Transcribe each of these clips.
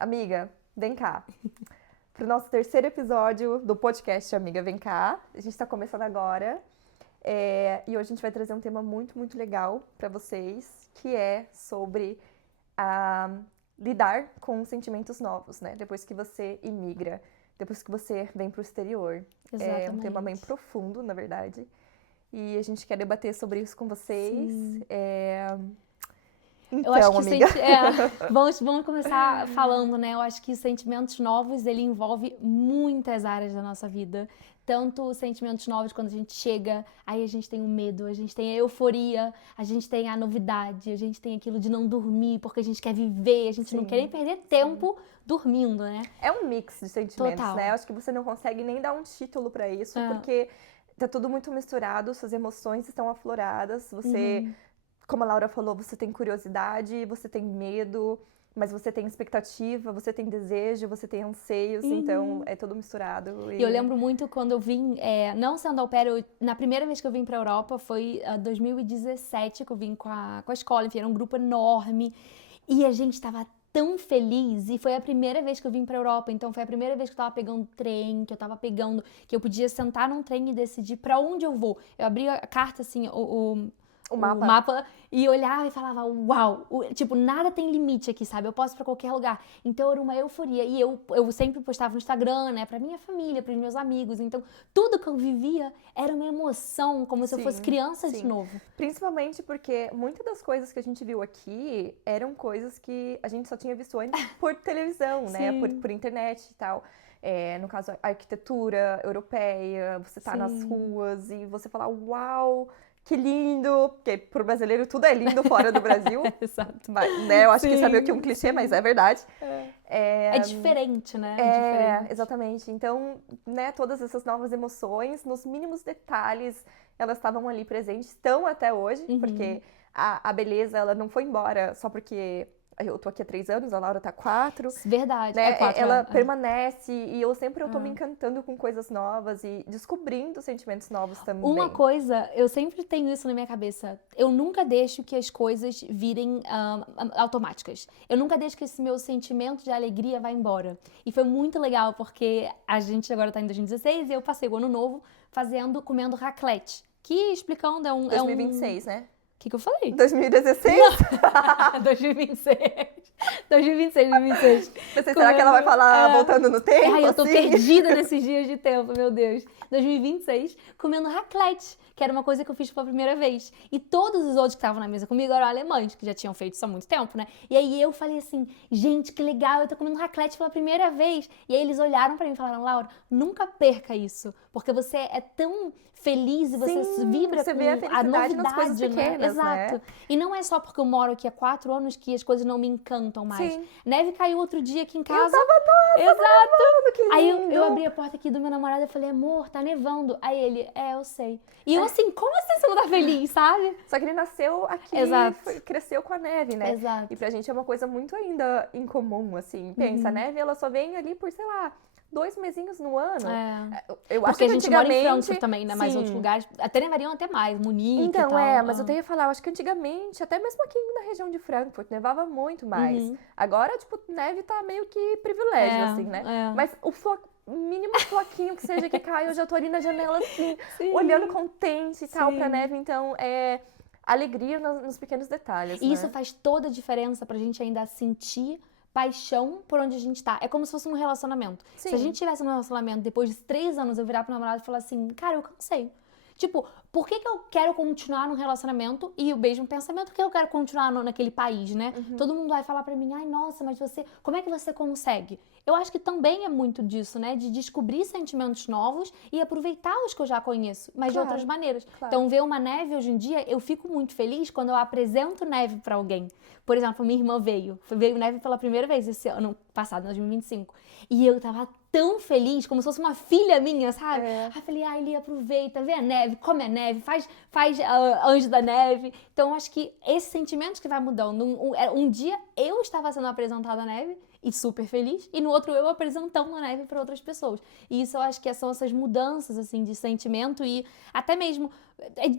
Amiga, vem cá. Pro nosso terceiro episódio do podcast Amiga, vem cá. A gente tá começando agora. E hoje a gente vai trazer um tema muito, muito legal pra vocês, que é sobre lidar com sentimentos novos, né? Depois que você imigra, depois que você vem pro exterior. Exatamente. É um tema bem profundo, na verdade. E a gente quer debater sobre isso com vocês. Sim. Então, Eu acho que amiga. vamos começar falando, né? Eu acho que sentimentos novos, ele envolve muitas áreas da nossa vida. Tanto sentimentos novos quando a gente chega, aí a gente tem o medo, a gente tem a euforia, a gente tem a novidade, a gente tem aquilo de não dormir porque a gente quer viver, a gente não quer nem perder tempo dormindo, né? É um mix de sentimentos, Total. né? Eu acho que você não consegue nem dar um título pra isso, porque tá tudo muito misturado, suas emoções estão afloradas, você, como a Laura falou, você tem curiosidade, você tem medo, mas você tem expectativa, você tem desejo, você tem anseios, então é tudo misturado. E eu lembro muito quando eu vim, não sendo au pair, na primeira vez que eu vim pra Europa foi 2017, que eu vim com a escola, enfim, era um grupo enorme, e a gente tava tão feliz, e foi a primeira vez que eu vim pra Europa, então foi a primeira vez que eu tava pegando trem, que eu podia sentar num trem e decidir pra onde eu vou. Eu abria a carta, assim, o mapa e olhava e falava, uau, tipo, nada tem limite aqui, sabe? Eu posso ir pra qualquer lugar. Então era uma euforia. E eu sempre postava no Instagram, né, pra minha família, pros meus amigos. Então tudo que eu vivia era uma emoção, como se eu fosse criança de novo. Principalmente porque muitas das coisas que a gente viu aqui eram coisas que a gente só tinha visto antes por televisão, né? Por internet e tal. No caso, a arquitetura europeia, você tá nas ruas e você fala, uau, que lindo, porque pro brasileiro tudo é lindo fora do Brasil. Exato. Né? Eu acho que saber o que é um clichê, mas é verdade. É diferente, né? Diferente. Exatamente. Então, né, todas essas novas emoções, nos mínimos detalhes, elas estavam ali presentes, estão até hoje, porque a beleza, ela não foi embora só porque eu tô aqui há 3 anos, a Laura tá há 4. Verdade, né? 4 Ela anos. permanece e eu tô me encantando com coisas novas e descobrindo sentimentos novos também. Uma coisa, eu sempre tenho isso na minha cabeça. Eu nunca deixo que as coisas virem automáticas. Eu nunca deixo que esse meu sentimento de alegria vá embora. E foi muito legal, porque a gente agora tá em 2016 e eu passei o ano novo comendo raclette. Que, explicando, 2026, né? O que eu falei? 2016? 2026. 2026. Será que ela vai falar voltando no tempo? Ai, eu tô assim? perdida nesses dias de tempo, meu Deus. 2026, comendo raclette, que era uma coisa que eu fiz pela primeira vez. E todos os outros que estavam na mesa comigo eram alemães, que já tinham feito isso há muito tempo, né? E aí eu falei assim, gente, que legal, eu tô comendo raclette pela primeira vez. E aí eles olharam pra mim e falaram, Laura, nunca perca isso, porque você é tão feliz e você vibra você com vê a felicidade novidade, nas coisas pequenas, né? Exato. Né? E não é só porque eu moro aqui há 4 anos que as coisas não me encantam mais. Sim. Neve caiu outro dia aqui em casa. Eu tava, exato. Nevando, que lindo. Aí eu abri a porta aqui do meu namorado e falei, amor, tá nevando. Aí ele, eu sei. E eu assim, como assim você não tá feliz, sabe? Só que ele nasceu aqui, cresceu com a neve, né? Exato. E pra gente é uma coisa muito ainda incomum, assim. Pensa, a neve, ela só vem ali por, sei lá, 2 mesinhos no ano. Eu acho porque que a gente mora em Frankfurt também, né? Mas sim. outros lugares até nevariam até mais, Munique então, e tal. mas eu tenho que falar, eu acho que antigamente, até mesmo aqui na região de Frankfurt, nevava muito mais. Agora, tipo, neve tá meio que privilégio, assim, né? Mas o mínimo floquinho que seja que cai, eu já tô ali na janela, assim, olhando contente e tal pra neve. Então, alegria nos pequenos detalhes, E né? isso faz toda a diferença pra gente ainda sentir paixão por onde a gente tá. É como se fosse um relacionamento. Sim. Se a gente tivesse um relacionamento, depois de 3 anos, eu virar pro namorado e falar assim, cara, eu cansei. Tipo, por que eu quero continuar num relacionamento e o mesmo pensamento que eu quero continuar naquele país, né? Todo mundo vai falar pra mim, ai, nossa, mas como é que você consegue? Eu acho que também é muito disso, né? De descobrir sentimentos novos e aproveitar os que eu já conheço, mas de outras maneiras. Então, ver uma neve hoje em dia, eu fico muito feliz quando eu apresento neve pra alguém. Por exemplo, minha irmã veio neve pela primeira vez esse ano passado, em 2025. E eu tava tão feliz, como se fosse uma filha minha, sabe? Aí eu falei, Eli, aproveita, vê a neve, come a neve, faz anjo da neve. Então, acho que esse sentimento que vai mudando. Um dia eu estava sendo apresentada à neve e super feliz, e no outro eu apresentando a neve para outras pessoas. E isso eu acho que são essas mudanças, assim, de sentimento e até mesmo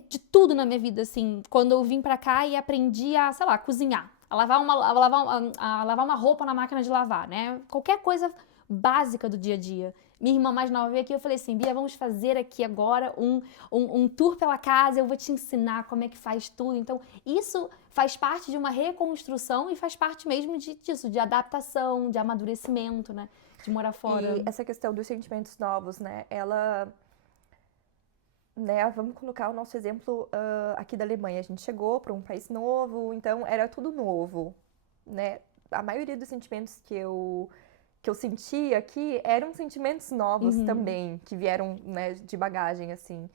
de tudo na minha vida, assim. Quando eu vim pra cá e aprendi a, sei lá, cozinhar. a lavar uma roupa na máquina de lavar, né? Qualquer coisa básica do dia a dia. Minha irmã mais nova veio aqui e eu falei assim, Bia, vamos fazer aqui agora um tour pela casa, eu vou te ensinar como é que faz tudo. Então, isso faz parte de uma reconstrução e faz parte mesmo disso, de adaptação, de amadurecimento, né? De morar fora. E essa questão dos sentimentos novos, né? Ela... Né, vamos colocar o nosso exemplo aqui da Alemanha. A gente chegou para um país novo, então era tudo novo, né? A maioria dos sentimentos que eu senti aqui eram sentimentos novos também, que vieram, né, de bagagem, assim.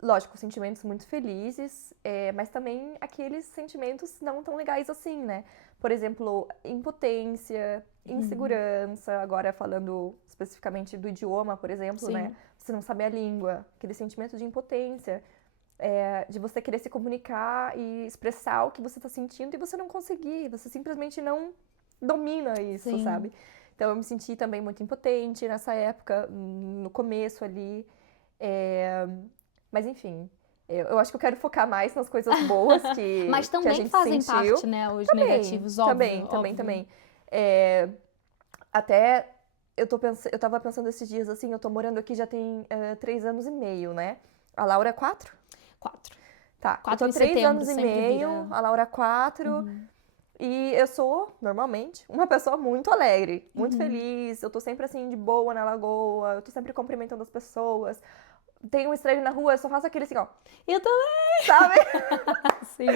Lógico, sentimentos muito felizes, mas também aqueles sentimentos não tão legais assim, né? Por exemplo, impotência, insegurança, agora falando especificamente do idioma, por exemplo, Sim. né? Você não sabe a língua, aquele sentimento de impotência, de você querer se comunicar e expressar o que você está sentindo e você não conseguir, você simplesmente não domina isso, Sim. sabe? Então eu me senti também muito impotente nessa época, no começo ali. Mas enfim, eu acho que eu quero focar mais nas coisas boas que, Mas que a também gente fazem sentiu. parte, né? Os negativos, óbvio. Também. Até eu tava pensando esses dias assim, eu tô morando aqui já tem 3 anos e meio, né? A Laura 4? 4. Tá, 4 eu em tô 3 setembro, anos e sempre meio, vira. a Laura 4. E eu sou, normalmente, uma pessoa muito alegre, muito feliz. Eu tô sempre assim, de boa na lagoa, eu tô sempre cumprimentando as pessoas. Tem um estranho na rua, eu só faço aquele assim, ó. Eu também! Sabe? Sim.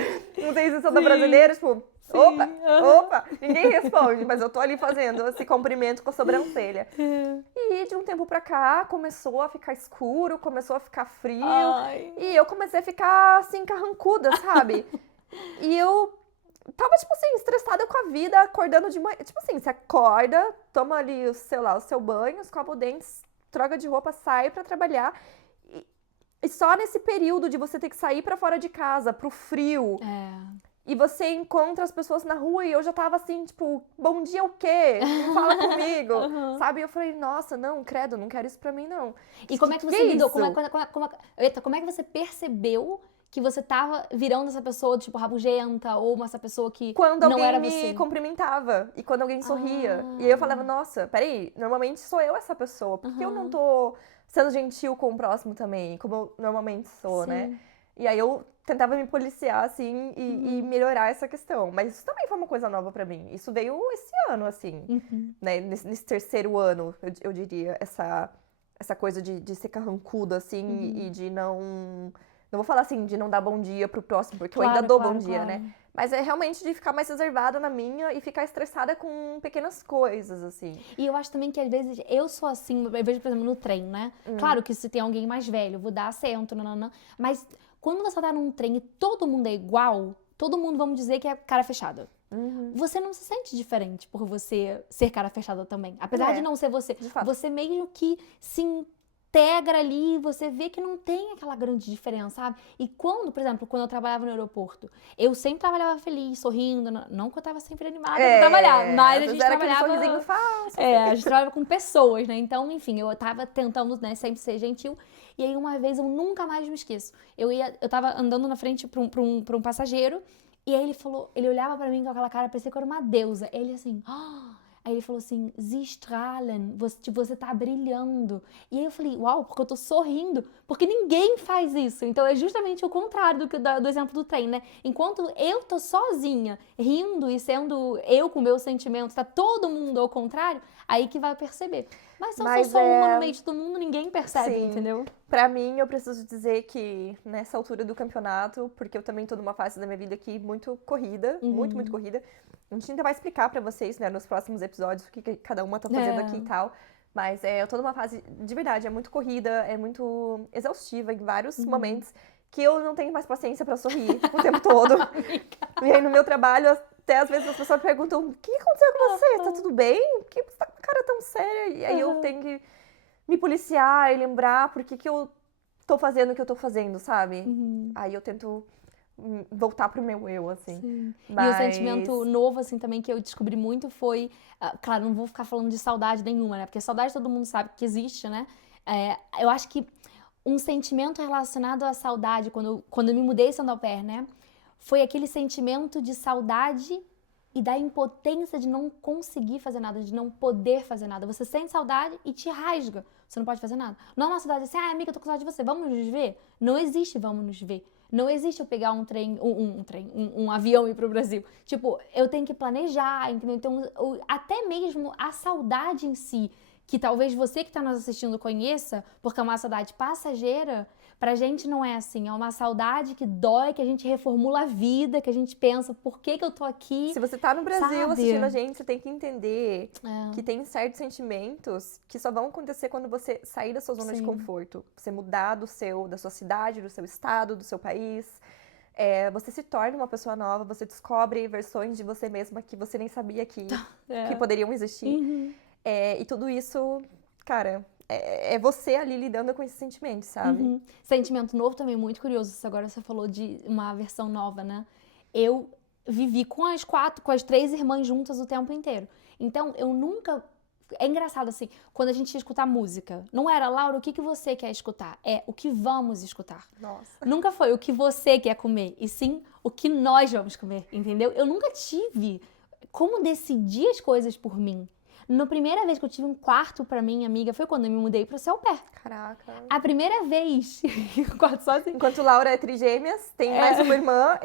Não sei se sou da brasileira, tipo, opa, ninguém responde, mas eu tô ali fazendo esse cumprimento com a sobrancelha. E de um tempo pra cá, começou a ficar escuro, começou a ficar frio, Ai. e eu comecei a ficar, assim, carrancuda, sabe? E eu tava, tipo assim, estressada com a vida, acordando de manhã. Tipo assim, você acorda, toma ali, sei lá, o seu banho, escova o dente, troca de roupa, sai pra trabalhar. E só nesse período de você ter que sair pra fora de casa, pro frio, e você encontra as pessoas na rua e eu já tava assim, tipo, bom dia o quê? Fala comigo, sabe? E eu falei, nossa, não, credo, não quero isso pra mim, não. E como é que você lidou? Como é que você percebeu que você tava virando essa pessoa, tipo, rabugenta, ou essa pessoa que Quando não alguém era me você? cumprimentava e quando alguém sorria. E aí eu falava, nossa, peraí, normalmente sou eu essa pessoa, por que eu não tô sendo gentil com o próximo também, como eu normalmente sou, né? E aí eu tentava me policiar, assim, e melhorar essa questão. Mas isso também foi uma coisa nova pra mim. Isso veio esse ano, assim, né? Nesse terceiro ano, eu diria, essa coisa de ser carrancuda, assim, e de não... Não vou falar assim, de não dar bom dia pro próximo, porque eu ainda dou bom dia, né? Mas é realmente de ficar mais reservada na minha e ficar estressada com pequenas coisas, assim. E eu acho também que às vezes eu sou assim, eu vejo, por exemplo, no trem, né? Claro que se tem alguém mais velho, eu vou dar assento, nananã. Mas quando você tá num trem e todo mundo é igual, todo mundo, vamos dizer, que é cara fechada. Você não se sente diferente por você ser cara fechada também. Apesar de não ser você. Você meio que se integra ali, você vê que não tem aquela grande diferença, sabe? E quando, por exemplo, quando eu trabalhava no aeroporto, eu sempre trabalhava feliz, sorrindo, não que eu tava sempre animada pra trabalhar, mas a gente trabalhava... sorrisinho falso. a gente trabalhava com pessoas, né? Então, enfim, eu tava tentando, né, sempre ser gentil. E aí, uma vez, eu nunca mais me esqueço. Eu tava andando na frente pra um passageiro, e aí ele olhava pra mim com aquela cara, parecia que eu era uma deusa. Ele assim... Aí ele falou assim, Sie strahlen, você tá brilhando. E aí eu falei, uau, porque eu tô sorrindo. Porque ninguém faz isso. Então é justamente o contrário do exemplo do trem, né? Enquanto eu tô sozinha, rindo e sendo eu com meus sentimentos, tá todo mundo ao contrário, aí que vai perceber. Mas se eu sou só uma no meio de todo mundo, ninguém percebe, entendeu? Pra mim, eu preciso dizer que nessa altura do campeonato, porque eu também tô numa fase da minha vida aqui muito corrida, muito corrida. A gente ainda vai explicar pra vocês, né, nos próximos episódios, o que cada uma tá fazendo aqui e tal. Mas eu tô numa fase, de verdade, é muito corrida, é muito exaustiva em vários momentos, que eu não tenho mais paciência pra sorrir o tempo todo. E aí no meu trabalho, até às vezes as pessoas perguntam, o que aconteceu com você? Tá tudo bem? Por que você tá com a cara tão séria? E aí eu tenho que me policiar e lembrar por que eu tô fazendo o que eu tô fazendo, sabe? Aí eu tento voltar pro meu eu, assim. Sim. Mas... E o sentimento novo, assim, também, que eu descobri muito foi... claro, não vou ficar falando de saudade nenhuma, né? Porque saudade todo mundo sabe que existe, né? Eu acho que um sentimento relacionado à saudade, quando eu me mudei sendo au pair, né? foi aquele sentimento de saudade e da impotência de não conseguir fazer nada, de não poder fazer nada. Você sente saudade e te rasga. Você não pode fazer nada. Não é uma saudade assim, amiga, eu tô com saudade de você, vamos nos ver? Não existe vamos nos ver. Não existe eu pegar um avião e ir pro Brasil. Tipo, eu tenho que planejar, entendeu? Então, até mesmo a saudade em si, que talvez você que tá nos assistindo conheça, porque é uma saudade passageira, pra gente não é assim. É uma saudade que dói, que a gente reformula a vida, que a gente pensa, por que eu tô aqui? Se você tá no Brasil sabe? assistindo a gente, você tem que entender que tem certos sentimentos que só vão acontecer quando você sair da sua zona de conforto. Você mudar da sua cidade, do seu estado, do seu país. Você se torna uma pessoa nova, você descobre versões de você mesma que você nem sabia que poderiam existir. Uhum. E tudo isso, cara, é você ali lidando com esses sentimentos, sabe? Uhum. Sentimento novo também, muito curioso. Agora você falou de uma versão nova, né? Eu vivi com as 3 irmãs juntas o tempo inteiro. Então, eu nunca... É engraçado, assim, quando a gente ia escutar música, não era, Laura, o que você quer escutar? É o que vamos escutar. Nossa. Nunca foi o que você quer comer, e sim o que nós vamos comer, entendeu? Eu nunca tive como decidir as coisas por mim. Na primeira vez que eu tive um quarto pra minha amiga foi quando eu me mudei pro Au Pair. Caraca. A primeira vez, quarto sozinho. Enquanto Laura é trigêmeas, tem mais uma irmã,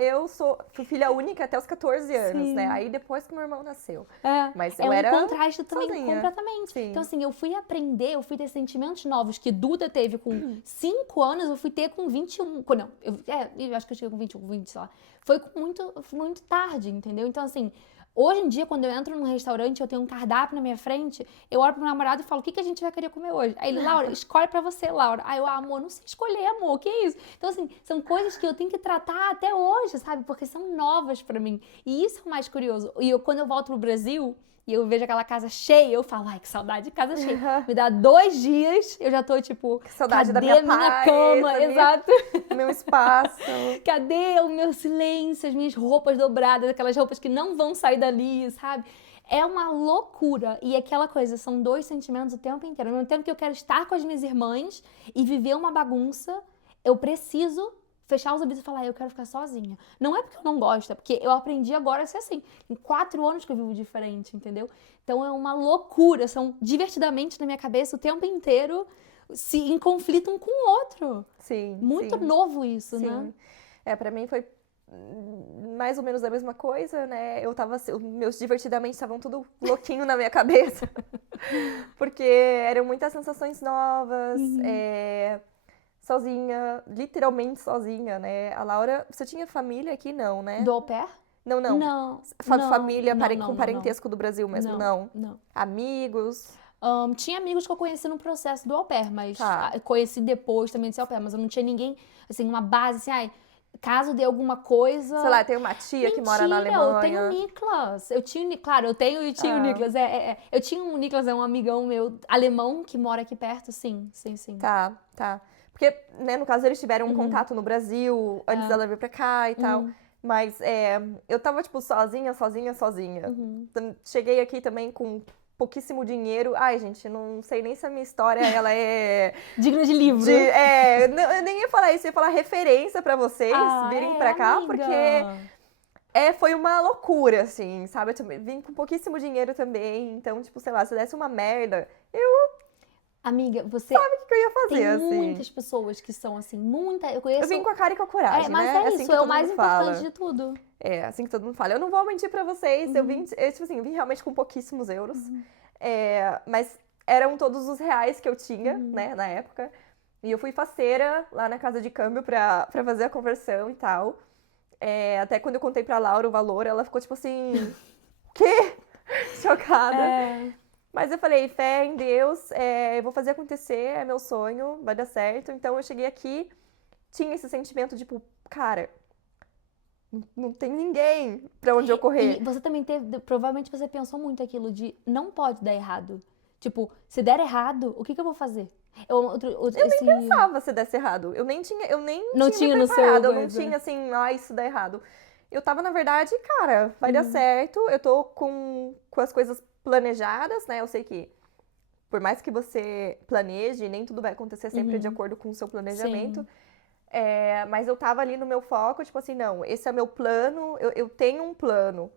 fui filha única até os 14 anos, Sim. né? Aí depois que meu irmão nasceu. Mas eu era contraste também sozinha. Completamente. Sim. Então, assim, eu fui aprender, eu fui ter sentimentos novos que Duda teve com 5 anos, eu fui ter com 21. Não, eu acho que eu cheguei com 21, 20, sei lá. Foi muito tarde, entendeu? Então, assim, hoje em dia, quando eu entro num restaurante, eu tenho um cardápio na minha frente, eu olho pro meu namorado e falo, o que a gente vai querer comer hoje? Aí ele, Laura, escolhe pra você, Laura. Aí eu, amor, não sei escolher, amor, que isso? Então, assim, são coisas que eu tenho que tratar até hoje, sabe? Porque são novas pra mim. E isso é o mais curioso. E quando eu volto pro Brasil e eu vejo aquela casa cheia, eu falo, ai, que saudade de casa cheia. Me dá 2 dias, eu já tô, tipo, que saudade cadê da minha a minha paz, cama? Exato. Meu espaço. Cadê o meu silêncio, as minhas roupas dobradas, aquelas roupas que não vão sair dali, sabe? É uma loucura. E aquela coisa, são 2 sentimentos o tempo inteiro. Ao mesmo tempo que eu quero estar com as minhas irmãs e viver uma bagunça, eu preciso fechar os ouvidos e falar, eu quero ficar sozinha. Não é porque eu não gosto, é porque eu aprendi agora a ser assim. Em 4 anos que eu vivo diferente, entendeu? Então é uma loucura, são divertidamente na minha cabeça o tempo inteiro em conflito um com o outro. Sim. Muito novo isso, sim. né? Pra mim foi mais ou menos a mesma coisa, né? Meus divertidamente estavam tudo louquinho na minha cabeça. Porque eram muitas sensações novas, sozinha, literalmente sozinha, né? A Laura, você tinha família aqui? Não, né? Do Au Pair? Não. Não. Família com parentesco do Brasil mesmo, não? Não. Amigos? Tinha amigos que eu conheci no processo do Au Pair, mas conheci depois também de ser Au Pair, mas eu não tinha ninguém, assim, uma base, assim, caso dê alguma coisa... Sei lá, tem uma tia que mora na Alemanha. Eu tenho o Niklas. Eu tinha o Niklas. Eu tinha um Niklas, é um amigão meu alemão que mora aqui perto, sim. Tá. Porque, né, no caso, eles tiveram um contato no Brasil antes dela vir pra cá e tal. Mas eu tava, tipo, sozinha. Então, cheguei aqui também com pouquíssimo dinheiro. Ai, gente, não sei nem se a minha história, ela é... digna de livro. Eu nem ia falar isso, eu ia falar referência pra vocês virem pra cá, amiga. porque foi uma loucura, assim, sabe? Eu vim com pouquíssimo dinheiro também, então, tipo, sei lá, se desse uma merda, Amiga, você... sabe o que eu ia fazer, tem assim? muitas pessoas que são assim, eu conheço... Eu vim com a cara e com a coragem, mas né? é assim isso, que é o todo mais mundo importante fala. de tudo. Assim que todo mundo fala. Eu não vou mentir pra vocês, eu vim realmente com pouquíssimos euros. Mas eram todos os reais que eu tinha, né, na época. E eu fui faceira lá na casa de câmbio pra fazer a conversão e tal. Até quando eu contei pra Laura o valor, ela ficou tipo assim... O quê? Chocada. Mas eu falei, fé em Deus, eu vou fazer acontecer, é meu sonho, vai dar certo. Então eu cheguei aqui, tinha esse sentimento, tipo, cara, não tem ninguém pra onde eu correr. E você também provavelmente você pensou muito aquilo de não pode dar errado. Tipo, se der errado, o que eu vou fazer? Eu nem pensava se desse errado. Eu nem tinha me no preparado. seu Eu não tinha assim, isso dá errado. Eu tava, na verdade, cara, vai dar certo. Eu tô com as coisas planejadas, né? Eu sei que por mais que você planeje, nem tudo vai acontecer sempre de acordo com o seu planejamento. Mas eu tava ali no meu foco, tipo assim, não, esse é meu plano, eu tenho um plano.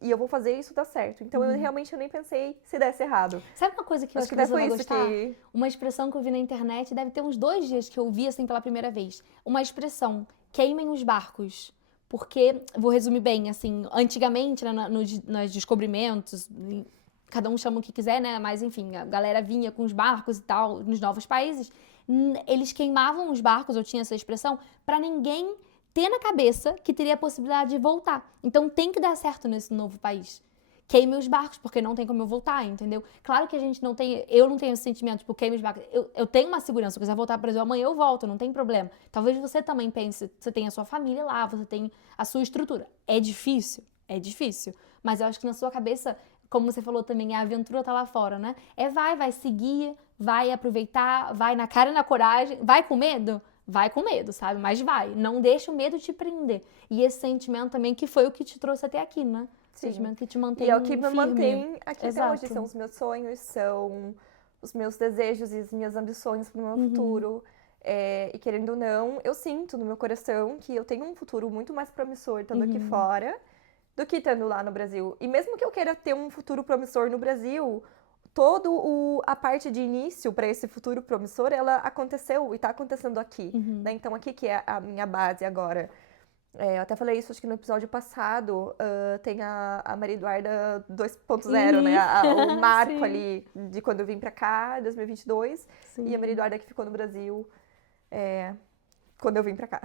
E eu vou fazer isso dar certo. Então, eu realmente nem pensei se desse errado. Sabe uma coisa que eu acho que você vai gostar? Uma expressão que eu vi na internet, deve ter uns 2 dias que eu vi assim pela primeira vez. Uma expressão, queimem os barcos. Porque, vou resumir bem, assim, antigamente, né, nos descobrimentos, cada um chama o que quiser, né? Mas, enfim, a galera vinha com os barcos e tal, nos novos países. Eles queimavam os barcos, eu tinha essa expressão, pra ninguém ter na cabeça que teria a possibilidade de voltar. Então tem que dar certo nesse novo país. Queime os barcos, porque não tem como eu voltar, entendeu? Claro que a gente não tem, eu não tenho esse sentimento, tipo, queime os barcos. Eu tenho uma segurança, se eu quiser voltar para o Brasil amanhã eu volto, não tem problema. Talvez você também pense, você tem a sua família lá, você tem a sua estrutura. É difícil, mas eu acho que na sua cabeça, como você falou também, a aventura tá lá fora, né? Vai seguir, vai aproveitar, vai na cara e na coragem, vai com medo? Vai com medo, sabe? Mas vai. Não deixa o medo te prender. E esse sentimento também que foi o que te trouxe até aqui, né? Esse sentimento que te mantém firme. E é o que me mantém aqui até hoje. São os meus sonhos, são os meus desejos e as minhas ambições para o meu futuro. E querendo ou não, eu sinto no meu coração que eu tenho um futuro muito mais promissor estando aqui fora do que estando lá no Brasil. E mesmo que eu queira ter um futuro promissor no Brasil, a parte de início para esse futuro promissor, ela aconteceu e está acontecendo aqui, né? Então, aqui que é a minha base agora. Eu até falei isso, acho que no episódio passado, tem a Maria Eduarda 2.0, né? O marco ali de quando eu vim para cá, 2022, e a Maria Eduarda que ficou no Brasil quando eu vim pra cá.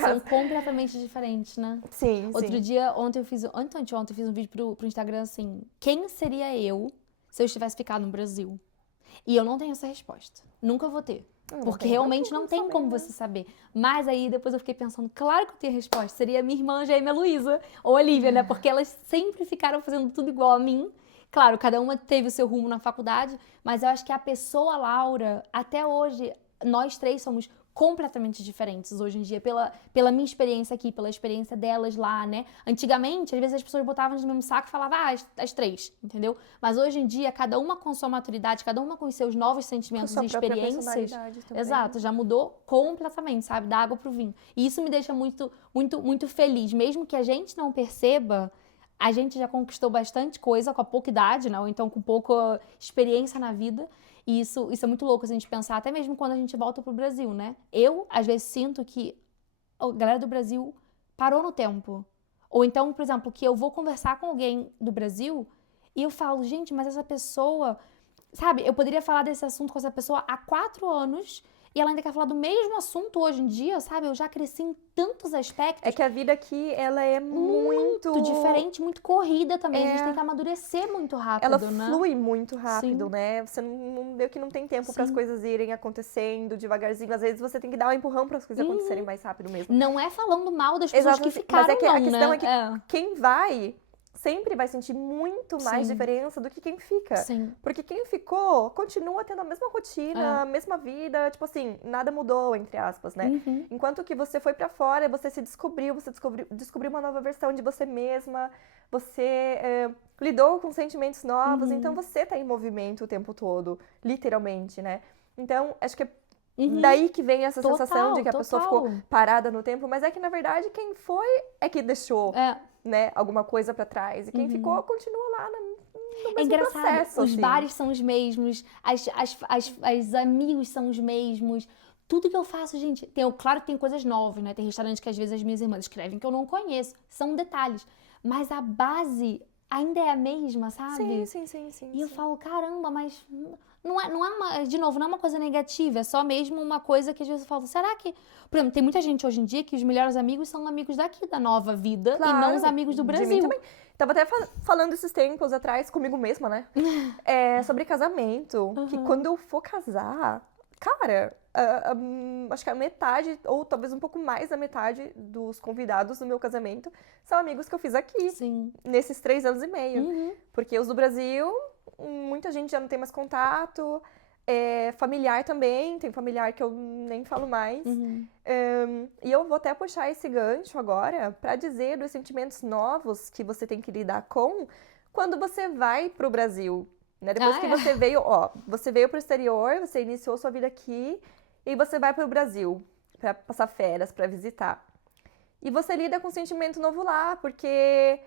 São completamente diferentes, né? Sim, Outro dia, ontem eu fiz um vídeo pro Instagram assim, quem seria eu se eu estivesse ficado no Brasil? E eu não tenho essa resposta. Nunca vou ter. Porque realmente não tem como você saber. Mas aí depois eu fiquei pensando, claro que eu tenho a resposta. Seria minha irmã gêmea Luísa ou Olivia, né? Porque elas sempre ficaram fazendo tudo igual a mim. Claro, cada uma teve o seu rumo na faculdade, mas eu acho que a pessoa Laura, até hoje, nós 3 somos completamente diferentes hoje em dia, pela minha experiência aqui, pela experiência delas lá, né? Antigamente, às vezes as pessoas botavam no mesmo saco e falavam, as 3, entendeu? Mas hoje em dia, cada uma com sua maturidade, cada uma com os seus novos sentimentos e experiências. Exato, já mudou completamente, sabe? Da água pro vinho. E isso me deixa muito, muito, muito feliz. Mesmo que a gente não perceba, a gente já conquistou bastante coisa com a pouca idade, né? Ou então com pouca experiência na vida. E isso é muito louco a gente pensar, até mesmo quando a gente volta pro Brasil, né? Eu, às vezes, sinto que a galera do Brasil parou no tempo. Ou então, por exemplo, que eu vou conversar com alguém do Brasil e eu falo, gente, mas essa pessoa... Sabe, eu poderia falar desse assunto com essa pessoa há 4 anos... E ela ainda quer falar do mesmo assunto hoje em dia, sabe? Eu já cresci em tantos aspectos. É que a vida aqui, ela é muito diferente, muito corrida também. A gente tem que amadurecer muito rápido, ela né? Ela flui muito rápido, né? Você meio que não tem tempo para as coisas irem acontecendo devagarzinho. Às vezes você tem que dar um empurrão para as coisas acontecerem mais rápido mesmo. Não é falando mal das pessoas que ficaram, mas a questão né? é que quem vai... sempre vai sentir muito mais diferença do que quem fica. Sim. Porque quem ficou continua tendo a mesma rotina, a mesma vida, tipo assim, nada mudou, entre aspas, né? Enquanto que você foi pra fora, você se descobriu, descobriu uma nova versão de você mesma, você lidou com sentimentos novos, então você tá em movimento o tempo todo, literalmente, né? Então, acho que é daí que vem essa sensação de que a pessoa ficou parada no tempo, mas é que, na verdade, quem foi é que deixou, né, alguma coisa pra trás. E quem ficou, continua lá no mesmo processo. Os bares são os mesmos, as amigos são os mesmos. Tudo que eu faço, gente, claro que tem coisas novas, né? Tem restaurantes que às vezes as minhas irmãs escrevem que eu não conheço. São detalhes. Mas a base ainda é a mesma, sabe? Sim. E eu falo, caramba, mas... Não é de novo, não é uma coisa negativa, é só mesmo uma coisa que às vezes eu falo, será que... Por exemplo, tem muita gente hoje em dia que os melhores amigos são amigos daqui, da nova vida, e não os amigos do Brasil. De mim também. Tava até falando esses tempos atrás comigo mesma, né? Sobre casamento, que quando eu for casar, cara, acho que a metade, ou talvez um pouco mais da metade dos convidados do meu casamento são amigos que eu fiz aqui, nesses 3 anos e meio. Porque os do Brasil... muita gente já não tem mais contato, familiar também, tem familiar que eu nem falo mais. E eu vou até puxar esse gancho agora para dizer dos sentimentos novos que você tem que lidar com quando você vai pro Brasil, né? Depois que você veio, você veio pro exterior, você iniciou sua vida aqui e você vai pro Brasil. pra passar férias, pra visitar. E você lida com um sentimento novo lá, porque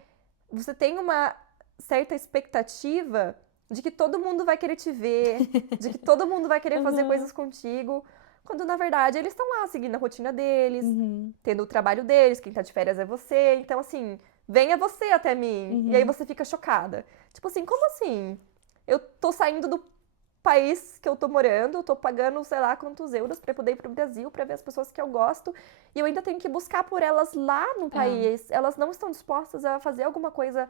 você tem uma certa expectativa de que todo mundo vai querer te ver, de que todo mundo vai querer fazer coisas contigo, quando na verdade eles estão lá seguindo a rotina deles, tendo o trabalho deles, quem tá de férias é você, então assim, venha você até mim, e aí você fica chocada. Tipo assim, como assim? Eu tô saindo do país que eu tô morando, eu tô pagando, sei lá, quantos euros pra poder ir pro Brasil, pra ver as pessoas que eu gosto, e eu ainda tenho que buscar por elas lá no país, elas não estão dispostas a fazer alguma coisa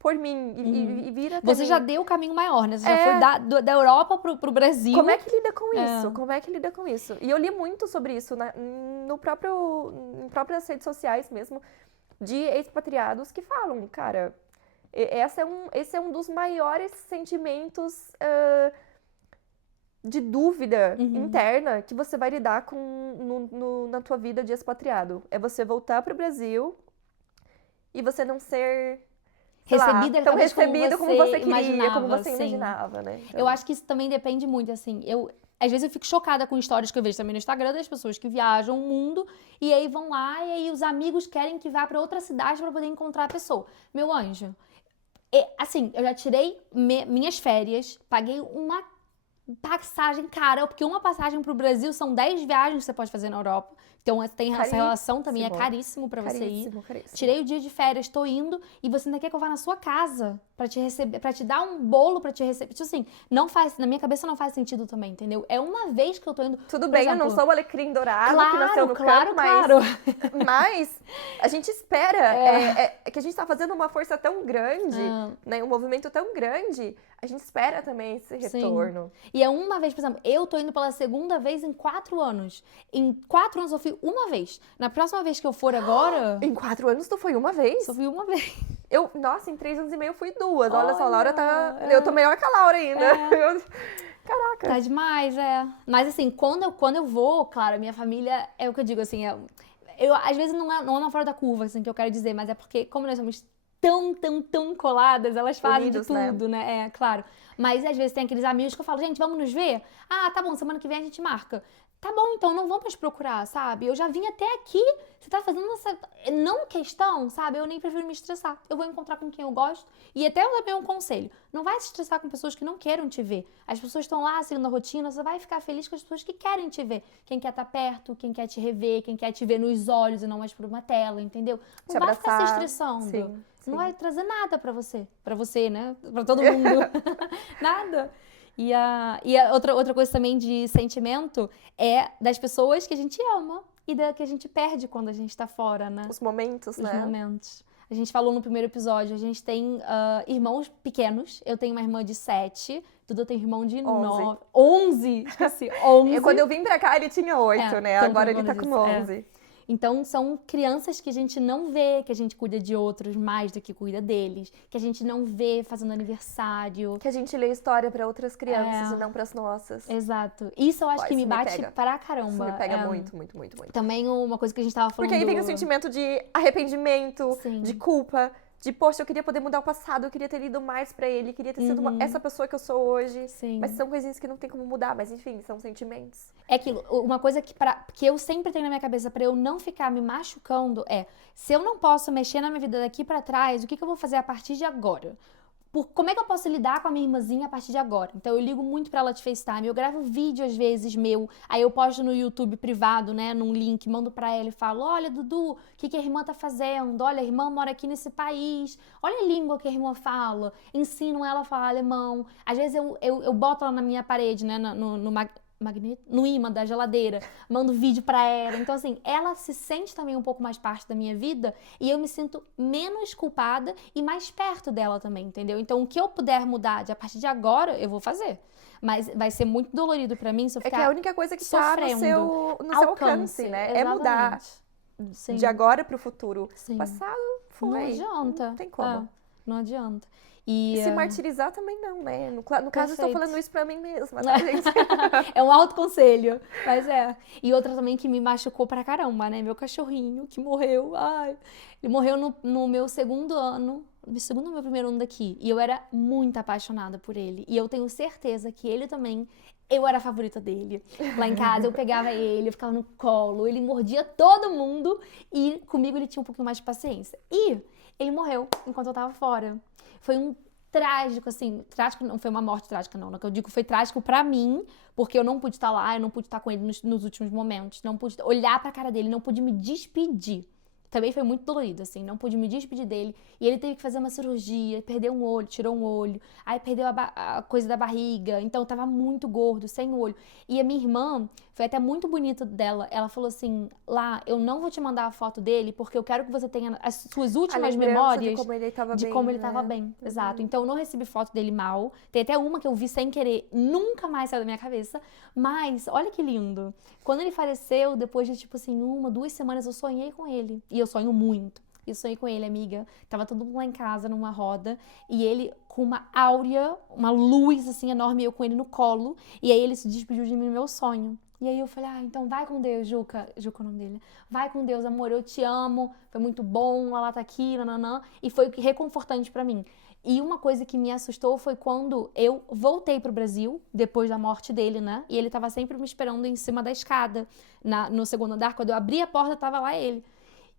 por mim e vir até Você mim. já deu o caminho maior, né? Você já foi da Europa pro Brasil. Como é que lida com isso? Como é que lida com isso? E eu li muito sobre isso em próprias redes sociais mesmo, de expatriados que falam, cara, esse é um dos maiores sentimentos de dúvida interna que você vai lidar com na tua vida de expatriado. É você voltar pro Brasil e você não ser recebida tão recebido como você queria, imaginava, como você imaginava, né? Então... Eu acho que isso também depende muito, assim. Às vezes eu fico chocada com histórias que eu vejo também no Instagram das pessoas que viajam o mundo e aí vão lá e aí os amigos querem que vá pra outra cidade pra poder encontrar a pessoa. Meu anjo, assim, eu já tirei minhas férias, paguei uma passagem cara, porque uma passagem pro Brasil são 10 viagens que você pode fazer na Europa. Então tem essa relação também, é caríssimo pra você ir. Caríssimo. Tirei o dia de férias, tô indo, e você ainda quer que eu vá na sua casa pra te receber, pra te dar um bolo pra te receber. Tipo assim, na minha cabeça não faz sentido também, entendeu? É uma vez que eu tô indo. Tudo bem, eu não sou o alecrim dourado que nasceu no campo, mas a gente espera, é que a gente tá fazendo uma força tão grande, né, um movimento tão grande, a gente espera também esse retorno. Sim. E é uma vez, por exemplo, eu tô indo pela segunda vez em 4 anos. Em 4 anos eu fui uma vez. Na próxima vez que eu for agora... Em 4 anos tu foi uma vez? Só fui uma vez. Nossa, em 3 anos e meio eu fui 2. Olha só, a Laura tá... Eu tô melhor que a Laura ainda. Caraca. Tá demais, Mas assim, quando eu vou, claro, a minha família, é o que eu digo, assim, às vezes não é uma fora da curva, assim, que eu quero dizer, mas é porque, como nós somos tão coladas, elas fazem Unidos, de tudo, né? Claro. Mas às vezes tem aqueles amigos que eu falo, gente, vamos nos ver? Ah, tá bom, semana que vem a gente marca. Tá bom, então não vamos procurar, sabe? Eu já vim até aqui, você tá fazendo essa não questão, sabe? Eu nem prefiro me estressar. Eu vou encontrar com quem eu gosto. E até eu também um conselho, não vai se estressar com pessoas que não queiram te ver. As pessoas estão lá seguindo a rotina, você vai ficar feliz com as pessoas que querem te ver. Quem quer estar perto, quem quer te rever, quem quer te ver nos olhos e não mais por uma tela, entendeu? Não vai ficar se estressando. Sim. Não vai trazer nada pra você, né? Pra todo mundo. Nada. E outra coisa também de sentimento é das pessoas que a gente ama e da que a gente perde quando a gente tá fora, né? Os momentos, né? Os momentos. A gente falou no primeiro episódio, a gente tem irmãos pequenos. Eu tenho uma irmã de 7, Dudu tem irmão de 9. 11! Esqueci, 11. Quando eu vim pra cá, ele tinha 8, né? Agora ele tá com 11. Então, são crianças que a gente não vê, que a gente cuida de outros mais do que cuida deles, que a gente não vê fazendo aniversário. Que a gente lê história pra outras crianças e não pras nossas. Exato. Isso eu acho que me bate pra caramba. Isso me pega muito. Também uma coisa que a gente tava falando... Porque aí vem o sentimento de arrependimento, de culpa, de, poxa, eu queria poder mudar o passado, eu queria ter lido mais pra ele, queria ter sido essa pessoa que eu sou hoje. Sim. Mas são coisinhas que não tem como mudar, mas enfim, são sentimentos. É aquilo, uma coisa que eu sempre tenho na minha cabeça pra eu não ficar me machucando é, se eu não posso mexer na minha vida daqui pra trás, o que eu vou fazer a partir de agora? Como é que eu posso lidar com a minha irmãzinha a partir de agora? Então, eu ligo muito pra ela de FaceTime, eu gravo vídeo às vezes meu, aí eu posto no YouTube privado, né, num link, mando pra ela e falo, olha, Dudu, o que a irmã tá fazendo? Olha, a irmã mora aqui nesse país, olha a língua que a irmã fala, ensino ela a falar alemão. Às vezes eu boto ela na minha parede, né, no imã da geladeira, mando vídeo pra ela. Então, assim, ela se sente também um pouco mais parte da minha vida e eu me sinto menos culpada e mais perto dela também, entendeu? Então, o que eu puder mudar a partir de agora, eu vou fazer. Mas vai ser muito dolorido pra mim se eu ficar que é a única coisa que tá no seu alcance, né? Exatamente. É mudar de agora pro futuro. Sim. Passado, foi. Não adianta. Não tem como. Não adianta. E se martirizar também não, né? No caso, eu estou falando isso pra mim mesma, tá, gente? É um autoconselho, mas E outra também que me machucou pra caramba, né? Meu cachorrinho que morreu, ele morreu no meu segundo ano meu segundo ou meu primeiro ano daqui. E eu era muito apaixonada por ele. E eu tenho certeza que ele também, eu era a favorita dele. Lá em casa eu pegava ele, eu ficava no colo, ele mordia todo mundo e comigo ele tinha um pouquinho mais de paciência. E ele morreu enquanto eu tava fora. Foi um trágico, assim, trágico não foi uma morte trágica não, que eu digo foi trágico pra mim, porque eu não pude estar lá, eu não pude estar com ele nos últimos momentos, não pude olhar pra cara dele, não pude me despedir. Também foi muito dolorido, assim, não pude me despedir dele. E ele teve que fazer uma cirurgia, perdeu um olho, tirou um olho. Aí perdeu a coisa da barriga, então tava muito gordo, sem o olho. E a minha irmã, foi até muito bonito dela, ela falou assim, Lá, eu não vou te mandar a foto dele, porque eu quero que você tenha as suas últimas memórias de como ele tava bem. Exato. Então eu não recebi foto dele mal. Tem até uma que eu vi sem querer, nunca mais saiu da minha cabeça. Mas, olha que lindo. Quando ele faleceu, depois de, tipo assim, 2 semanas, eu sonhei com ele. E eu sonho muito. Eu sonhei com ele, amiga. Tava todo mundo lá em casa, numa roda. E ele com uma áurea, uma luz, assim, enorme. E eu com ele no colo. E aí ele se despediu de mim no meu sonho. E aí eu falei, então vai com Deus, Juca. Juca é o nome dele. Vai com Deus, amor, eu te amo. Foi muito bom, ela tá aqui, nananã. E foi reconfortante pra mim. E uma coisa que me assustou foi quando eu voltei pro Brasil, depois da morte dele, né? E ele tava sempre me esperando em cima da escada, no segundo andar. Quando eu abri a porta, tava lá ele.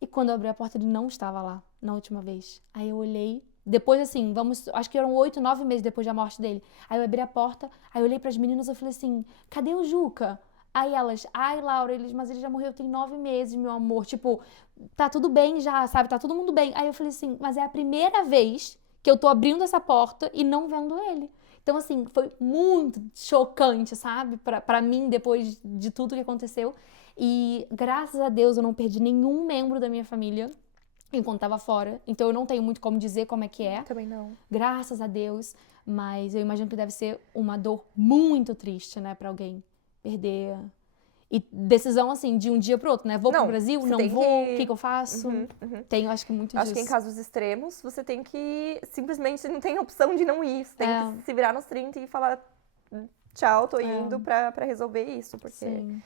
E quando eu abri a porta, ele não estava lá, na última vez. Aí eu olhei, depois assim, acho que eram 8, 9 meses depois da morte dele. Aí eu abri a porta, aí eu olhei pras meninas e falei assim, cadê o Juca? Aí elas, Laura, mas ele já morreu tem 9 meses, meu amor. Tipo, tá tudo bem já, sabe? Tá todo mundo bem. Aí eu falei assim, mas é a primeira vez que eu tô abrindo essa porta e não vendo ele. Então, assim, foi muito chocante, sabe? Pra mim, depois de tudo que aconteceu. E, graças a Deus, eu não perdi nenhum membro da minha família enquanto tava fora. Então, eu não tenho muito como dizer como é que é. Também não. Graças a Deus. Mas eu imagino que deve ser uma dor muito triste, né? Pra alguém perder... E decisão, assim, de um dia pro outro, né? Vou pro Brasil, não vou, o que eu faço? Tenho, acho que muito disso. Acho que em casos extremos, você tem que... Simplesmente não tem opção de não ir. Você tem que se virar nos 30 e falar... Tchau, tô indo pra resolver isso. Porque Sim.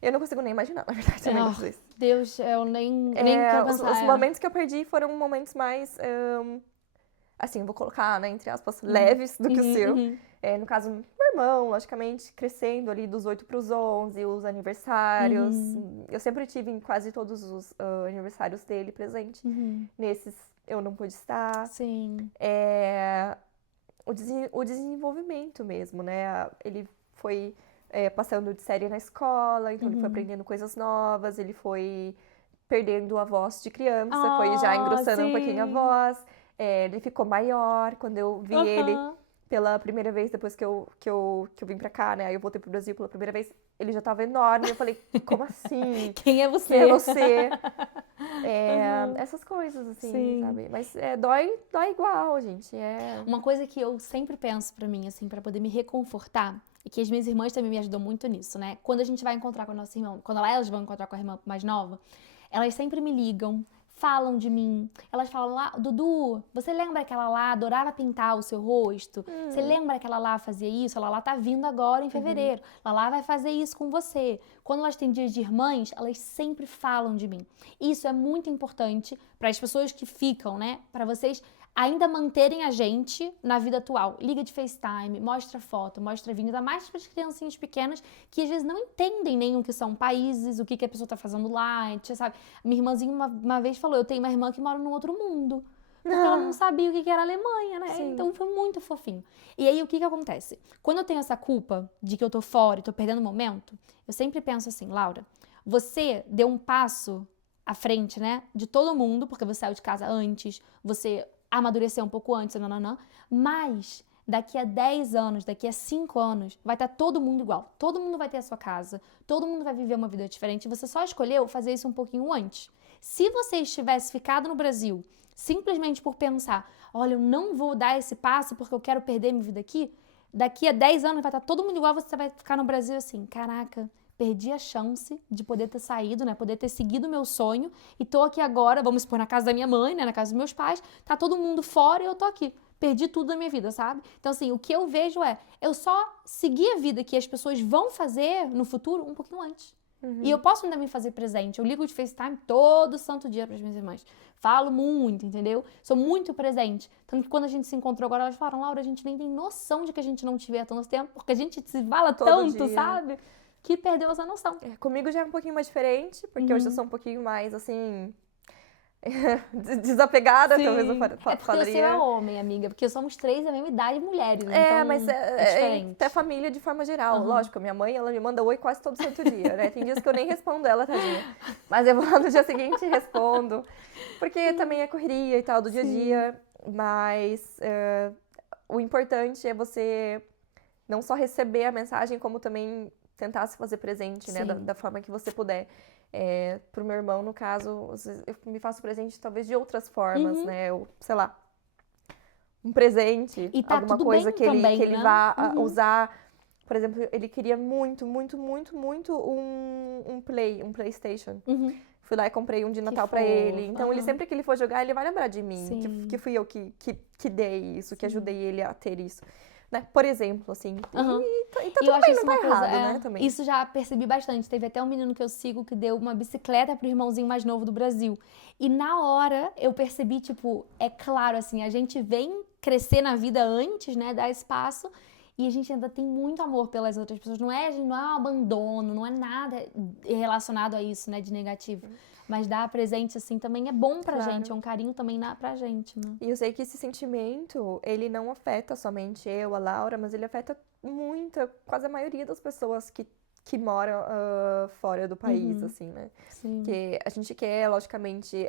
eu não consigo nem imaginar, na verdade. Deus, eu nem quero pensar. Os momentos que eu perdi foram momentos mais... assim, vou colocar, né, entre aspas, leves do que o seu. No caso, meu irmão, logicamente, crescendo ali dos 8 pros 11, os aniversários. Eu sempre tive em quase todos os aniversários dele presente. Nesses eu não pude estar. Sim. O desenvolvimento mesmo, né? Ele foi passando de série na escola, então ele foi aprendendo coisas novas, ele foi perdendo a voz de criança, foi já engrossando um pouquinho a voz. Ele ficou maior quando eu vi ele pela primeira vez, depois que eu vim pra cá, né? Aí eu voltei pro Brasil pela primeira vez, ele já tava enorme. Eu falei, como assim? Quem é você? Quem é você? Essas coisas, assim, Sim. sabe? Mas dói igual, gente. Uma coisa que eu sempre penso pra mim, assim, pra poder me reconfortar, e que as minhas irmãs também me ajudam muito nisso, né? Quando a gente vai encontrar com a nossa irmã, quando elas vão encontrar com a irmã mais nova, elas sempre me ligam, falam de mim. Elas falam, Dudu, você lembra que ela lá adorava pintar o seu rosto? Você lembra que ela lá fazia isso? Ela lá tá vindo agora em fevereiro. Ela lá vai fazer isso com você. Quando elas têm dias de irmãs, elas sempre falam de mim. Isso é muito importante para as pessoas que ficam, né? Para vocês ainda manterem a gente na vida atual. Liga de FaceTime, mostra foto, mostra vídeo, ainda mais para as criancinhas pequenas que às vezes não entendem nem o que são países, o que a pessoa tá fazendo lá, sabe? Minha irmãzinha uma vez falou, eu tenho uma irmã que mora num outro mundo. Porque ela não sabia o que era Alemanha, né? Sim. Então foi muito fofinho. E aí o que acontece? Quando eu tenho essa culpa de que eu tô fora e tô perdendo o momento, eu sempre penso assim, Laura, você deu um passo à frente, né? De todo mundo, porque você saiu de casa antes, você amadurecer um pouco antes, mas daqui a 10 anos, daqui a 5 anos, vai estar todo mundo igual. Todo mundo vai ter a sua casa, todo mundo vai viver uma vida diferente. Você só escolheu fazer isso um pouquinho antes. Se você tivesse ficado no Brasil simplesmente por pensar, olha, eu não vou dar esse passo porque eu quero perder minha vida aqui, daqui a 10 anos vai estar todo mundo igual, você vai ficar no Brasil assim, caraca, perdi a chance de poder ter saído, né? Poder ter seguido o meu sonho e tô aqui agora, vamos supor, na casa da minha mãe, né? Na casa dos meus pais, tá todo mundo fora e eu tô aqui. Perdi tudo da minha vida, sabe? Então, assim, o que eu vejo eu só seguir a vida que as pessoas vão fazer no futuro um pouquinho antes. E eu posso ainda me fazer presente. Eu ligo de FaceTime todo santo dia para as minhas irmãs. Falo muito, entendeu? Sou muito presente. Tanto que quando a gente se encontrou agora, elas falaram, Laura, a gente nem tem noção de que a gente não te vê há tanto tempo, porque a gente se fala Todo tanto, dia. sabe? Que perdeu essa noção. Comigo já é um pouquinho mais diferente, porque hoje eu sou um pouquinho mais, assim, desapegada, Sim. talvez eu É porque o seu é homem, amiga, porque somos 3 da mesma idade mulheres, então mas é diferente. até família de forma geral. Lógico, minha mãe, ela me manda oi quase todo santo dia, né? Tem dias que eu nem respondo ela, tadinha. Mas eu vou lá no dia seguinte e respondo. Porque também é correria e tal, do dia a dia. Mas o importante é você não só receber a mensagem, como também tentar se fazer presente, né? Da forma que você puder. Pro meu irmão, no caso, eu me faço presente talvez de outras formas, né? Eu, sei lá, um presente, E tá alguma tudo coisa bem que ele, também, que ele né? vá usar. Por exemplo, ele queria muito um PlayStation. Fui lá e comprei um de Natal pra ele. Então, ele sempre que ele for jogar, ele vai lembrar de mim. Que fui eu que dei isso, que ajudei ele a ter isso. Né? Por exemplo, assim. E tá tudo bem, não tá errado, né? Também. Isso já percebi bastante. Teve até um menino que eu sigo que deu uma bicicleta pro irmãozinho mais novo do Brasil. E na hora eu percebi, tipo, é claro, assim, a gente vem crescer na vida antes, né? Dar espaço. E a gente ainda tem muito amor pelas outras pessoas. Não é um abandono, não é nada relacionado a isso, né? De negativo. Mas dar presente, assim, também é bom pra gente. É um carinho também pra gente, né? E eu sei que esse sentimento, ele não afeta somente eu, a Laura, mas ele afeta quase a maioria das pessoas que moram fora do país, assim, né? Sim. Porque a gente quer, logicamente,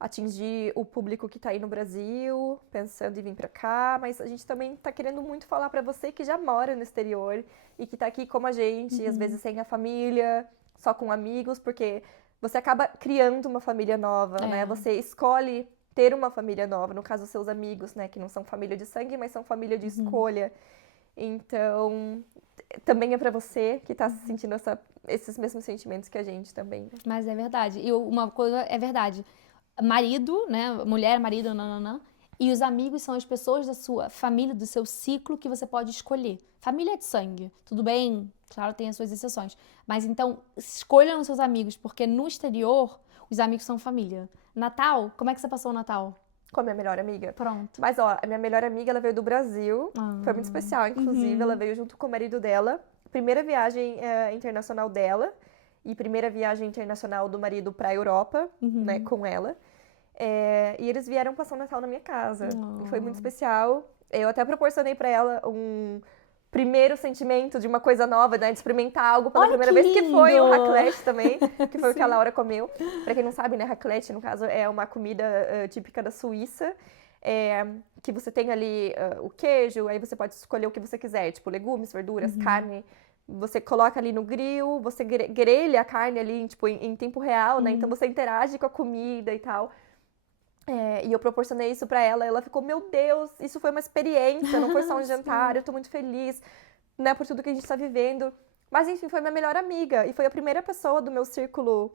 atingir o público que tá aí no Brasil, pensando em vir pra cá, mas a gente também tá querendo muito falar pra você que já mora no exterior e que tá aqui como a gente, às vezes sem a família, só com amigos, porque você acaba criando uma família nova, né? Você escolhe ter uma família nova, no caso, os seus amigos, né? Que não são família de sangue, mas são família de escolha. Então, também é pra você que tá sentindo esses mesmos sentimentos que a gente também. Né? Mas é verdade. E uma coisa é verdade. Marido, né? Mulher, marido, nananã. E os amigos são as pessoas da sua família, do seu ciclo que você pode escolher. Família é de sangue, tudo bem? Claro, tem as suas exceções. Mas então, escolham os seus amigos, porque no exterior, os amigos são família. Natal, como é que você passou o Natal? Com a minha melhor amiga. Pronto. Mas, ó, a minha melhor amiga, ela veio do Brasil. Foi muito especial, inclusive. Ela veio junto com o marido dela. Primeira viagem internacional dela. E primeira viagem internacional do marido pra Europa, né, com ela. E eles vieram passar o Natal na minha casa. E foi muito especial. Eu até proporcionei pra ela um primeiro sentimento de uma coisa nova, né? De experimentar algo pela primeira vez, que foi o raclette também, que foi o que a Laura comeu. Pra quem não sabe, né, raclette, no caso, é uma comida típica da Suíça, que você tem ali o queijo, aí você pode escolher o que você quiser, tipo legumes, verduras, carne. Você coloca ali no grill, você grelha a carne ali, tipo, em tempo real, né? Então você interage com a comida e tal. E eu proporcionei isso pra ela, ela ficou, meu Deus, isso foi uma experiência, não foi só um jantar, eu tô muito feliz, né, por tudo que a gente tá vivendo. Mas enfim, foi minha melhor amiga e foi a primeira pessoa do meu círculo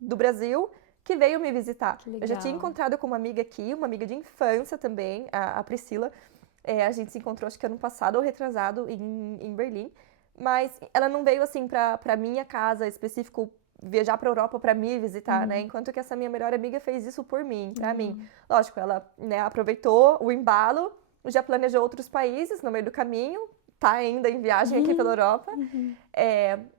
do Brasil que veio me visitar. Eu já tinha encontrado com uma amiga aqui, uma amiga de infância também, a Priscila. A gente se encontrou, acho que ano passado ou retrasado, em Berlim. Mas ela não veio, assim, pra minha casa específico, viajar pra Europa pra me visitar, né? Enquanto que essa minha melhor amiga fez isso por mim, pra mim. Lógico, ela, né, aproveitou o embalo, já planejou outros países no meio do caminho, tá ainda em viagem aqui pela Europa.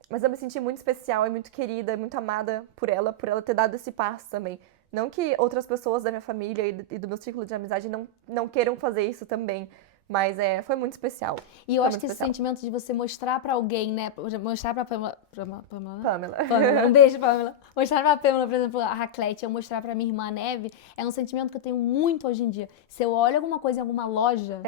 Mas eu me senti muito especial e muito querida, muito amada por ela ter dado esse passo também. Não que outras pessoas da minha família e do meu círculo de amizade não queiram fazer isso também. Mas foi muito especial. E eu acho que esse sentimento de você mostrar pra alguém, né? Mostrar pra Pamela. Pamela. Um beijo, Pamela. Mostrar pra Pamela, por exemplo, a raclette, eu mostrar pra minha irmã Neve, é um sentimento que eu tenho muito hoje em dia. Se eu olho alguma coisa em alguma loja,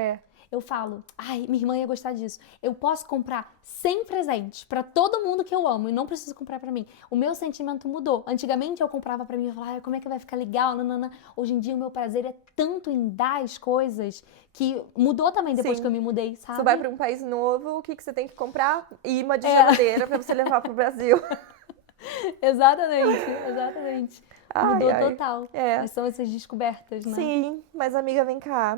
eu falo, ai, minha irmã ia gostar disso. Eu posso comprar 100 presentes pra todo mundo que eu amo e não preciso comprar pra mim. O meu sentimento mudou. Antigamente eu comprava pra mim e falava, ai, como é que vai ficar legal? Nanana. Hoje em dia o meu prazer é tanto em dar as coisas que mudou também depois que eu me mudei, sabe? Você vai pra um país novo, o que você tem que comprar? Imã de geladeira pra você levar pro Brasil. Exatamente. Mudou total. Mas são essas descobertas, né? Sim, mas amiga, vem cá.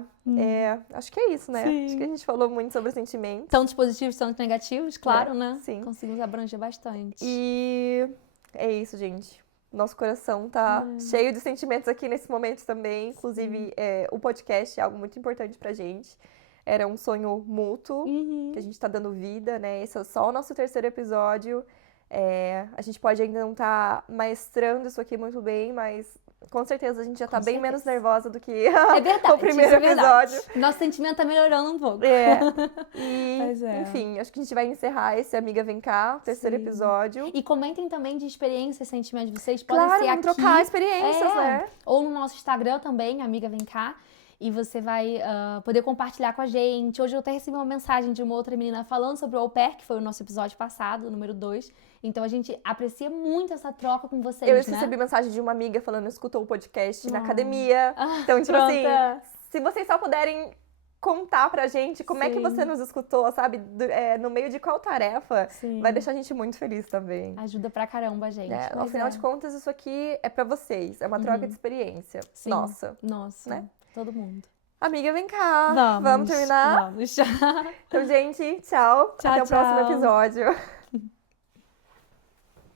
Acho que é isso, né? Sim. Acho que a gente falou muito sobre sentimentos. Tantos positivos, tantos negativos, claro, né? Sim. Conseguimos abranger bastante. E é isso, gente. Nosso coração tá cheio de sentimentos aqui nesse momento também. Inclusive, o podcast é algo muito importante pra gente. Era um sonho mútuo, que a gente tá dando vida, né? Esse é só o nosso 3º episódio. A gente pode ainda não estar maestrando isso aqui muito bem, mas com certeza a gente já tá bem menos nervosa do que o primeiro episódio. Nosso sentimento tá melhorando um pouco. Enfim, acho que a gente vai encerrar esse Amiga Vem Cá, o 3º episódio. E comentem também de experiências e sentimentos de vocês. Podem ser aqui. Trocar experiências, né? Ou no nosso Instagram também, Amiga Vem Cá. E você vai poder compartilhar com a gente. Hoje eu até recebi uma mensagem de uma outra menina falando sobre o au pair, que foi o nosso episódio passado, número 2. Então a gente aprecia muito essa troca com vocês, Eu recebi mensagem de uma amiga falando que escutou o podcast na academia. Então, tipo pronta. assim, se vocês só puderem contar pra gente como é que você nos escutou, sabe? No meio de qual tarefa, vai deixar a gente muito feliz também. Ajuda pra caramba, gente. Ao final de contas, isso aqui é pra vocês. É uma troca de experiência. Sim. Nossa, né? Todo mundo. Amiga, vem cá. Vamos terminar? Vamos. Então, gente, tchau. Até o próximo episódio.